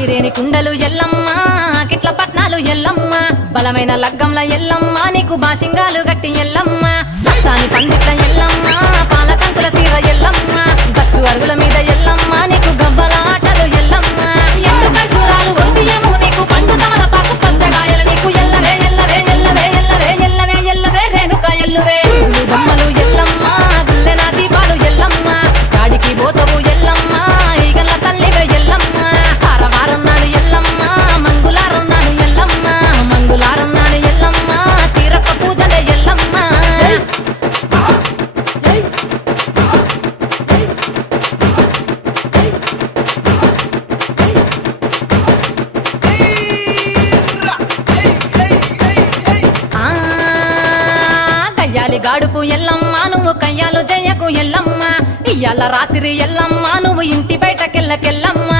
ఐరేని కుండలు ఎల్లమ్మ కిట్ల పట్నాలు ఎల్లమ్మ బలమైన లగ్గంల ఎల్లమ్మ నీకు బాషింగాలు గట్టి ఎల్లమ్మ పచ్చాని పందిట్ల ఎల్లమ్మ పాలకంకుల సీర ఎల్లమ్మ గచ్చు అరుగుల మీద ఎల్లమ్మ నీకు గవ్వల ఆటలు ఎల్లమ్మ ఎండు ఖర్జూరాలు ఒంటియము నీకు పండు తమలపాకు పచ్చగాయలు నీకు ఎల్లవే ఎల్లవే ఎల్లవే ఎల్లవే ఎల్లవే ఎల్లవే రేణుక ఎల్లువే బొమ్మలు ఎల్లమ్మ గుల్లెన దీపాలు ఎల్లమ్మ కాడికి పోతవు ఎల్లమ్మ ఈగల తల్లివే ఎల్లమ్మ వారం నాడు ఎల్లమ్మ మంగులారం నాడు ఎల్లమ్మ మంగులారం నాడు ఎల్లమ్మ తీరప్ప పూజలే ఎల్లమ్మ కయ్యాలి గాడుపు ఎల్లమ్మ నువ్వు కయ్యాలు జయ్యకు ఎల్లమ్మ ఇయ్యాల రాత్రి ఎల్లమ్మ నువ్వు ఇంటి బయటకెళ్ళకెళ్ళమ్మ